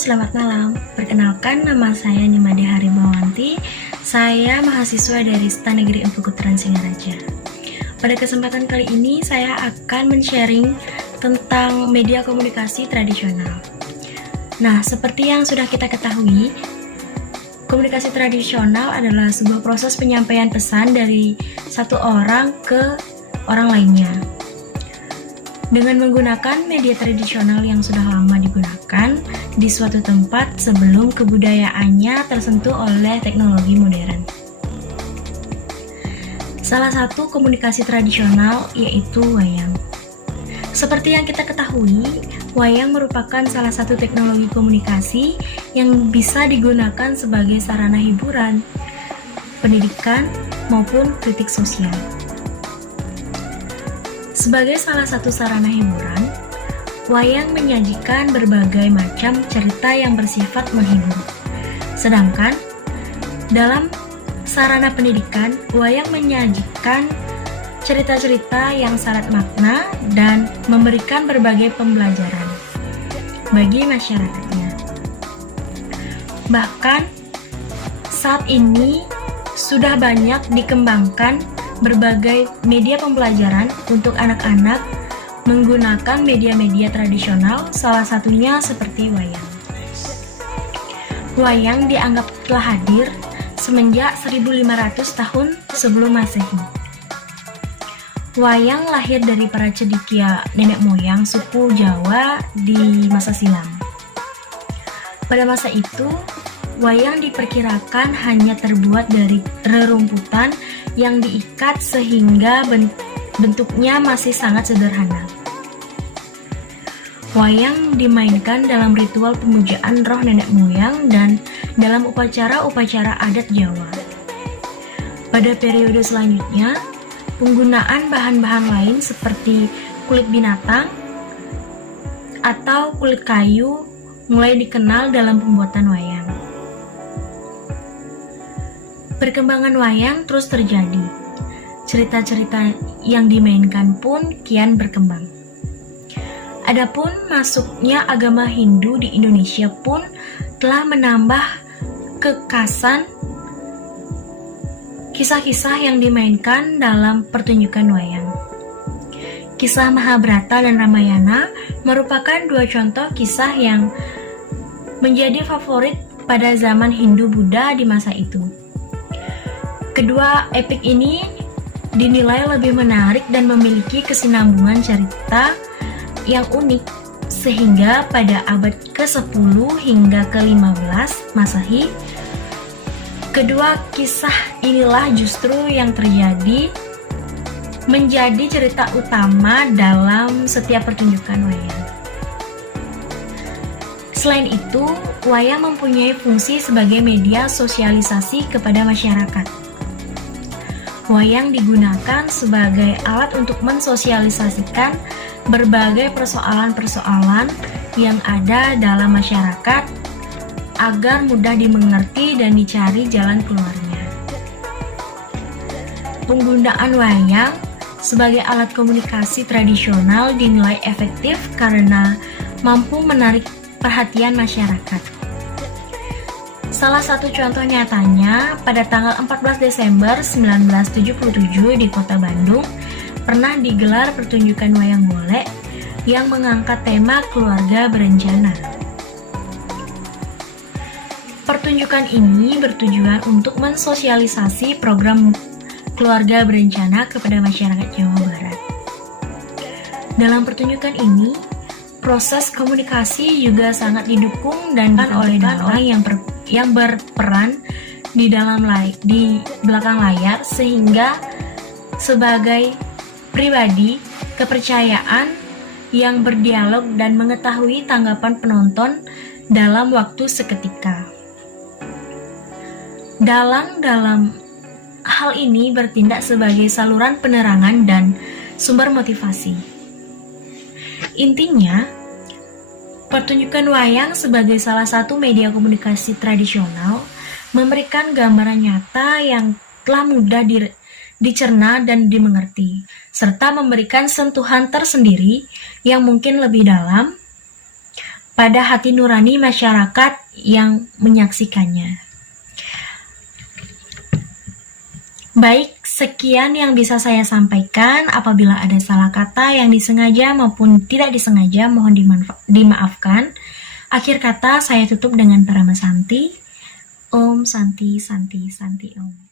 selamat malam. Perkenalkan, nama saya Nimade Haribawanti. Saya mahasiswa dari STAN Negeri Empukutran Singaraja. Pada kesempatan kali ini, saya akan men-sharing tentang media komunikasi tradisional. Nah, seperti yang sudah kita ketahui, komunikasi tradisional adalah sebuah proses penyampaian pesan dari satu orang ke orang lainnya. Dengan menggunakan media tradisional yang sudah lama digunakan di suatu tempat sebelum kebudayaannya tersentuh oleh teknologi modern. Salah satu komunikasi tradisional yaitu wayang. Seperti yang kita ketahui, wayang merupakan salah satu teknologi komunikasi yang bisa digunakan sebagai sarana hiburan, pendidikan, maupun kritik sosial. Sebagai salah satu sarana hiburan, wayang menyajikan berbagai macam cerita yang bersifat menghibur. Sedangkan, dalam sarana pendidikan, wayang menyajikan cerita-cerita yang syarat makna dan memberikan berbagai pembelajaran bagi masyarakatnya. Bahkan, saat ini sudah banyak dikembangkan berbagai media pembelajaran untuk anak-anak menggunakan media-media tradisional, salah satunya seperti wayang. Wayang dianggap telah hadir semenjak 1500 tahun sebelum Masehi. Wayang lahir dari para cendekia nenek moyang suku Jawa di masa silam. Pada masa itu, wayang diperkirakan hanya terbuat dari rerumputan yang diikat sehingga bentuknya masih sangat sederhana. Wayang dimainkan dalam ritual pemujaan roh nenek moyang dan dalam upacara-upacara adat Jawa. Pada periode selanjutnya, penggunaan bahan-bahan lain seperti kulit binatang atau kulit kayu mulai dikenal dalam pembuatan wayang. Perkembangan wayang terus terjadi. Cerita-cerita yang dimainkan pun kian berkembang. Adapun masuknya agama Hindu di Indonesia pun telah menambah kekasan kisah-kisah yang dimainkan dalam pertunjukan wayang. Kisah Mahabharata dan Ramayana merupakan dua contoh kisah yang menjadi favorit pada zaman Hindu-Buddha di masa itu. Kedua epik ini dinilai lebih menarik dan memiliki kesinambungan cerita yang unik, sehingga pada abad ke-10 hingga ke-15 Masehi, kedua kisah inilah justru yang menjadi cerita utama dalam setiap pertunjukan wayang. Selain itu, wayang mempunyai fungsi sebagai media sosialisasi kepada masyarakat. Wayang digunakan sebagai alat untuk mensosialisasikan berbagai persoalan-persoalan yang ada dalam masyarakat agar mudah dimengerti dan dicari jalan keluarnya. Penggunaan wayang sebagai alat komunikasi tradisional dinilai efektif karena mampu menarik perhatian masyarakat. Salah satu contoh nyatanya, pada tanggal 14 Desember 1977 di kota Bandung, pernah digelar pertunjukan wayang golek yang mengangkat tema keluarga berencana. Pertunjukan ini bertujuan untuk mensosialisasi program keluarga berencana kepada masyarakat Jawa Barat. Dalam pertunjukan ini, proses komunikasi juga sangat didukung dan oleh orang yang berperan di belakang layar, sehingga sebagai pribadi kepercayaan yang berdialog dan mengetahui tanggapan penonton dalam waktu seketika. Dalam hal ini bertindak sebagai saluran penerangan dan sumber motivasi. Intinya, pertunjukan wayang sebagai salah satu media komunikasi tradisional memberikan gambaran nyata yang telah mudah dicerna dan dimengerti, serta memberikan sentuhan tersendiri yang mungkin lebih dalam pada hati nurani masyarakat yang menyaksikannya. Baik, sekian yang bisa saya sampaikan. Apabila ada salah kata yang disengaja maupun tidak disengaja, mohon dimaafkan. Akhir kata saya tutup dengan Parama Santi. Om Santi Santi Santi Om.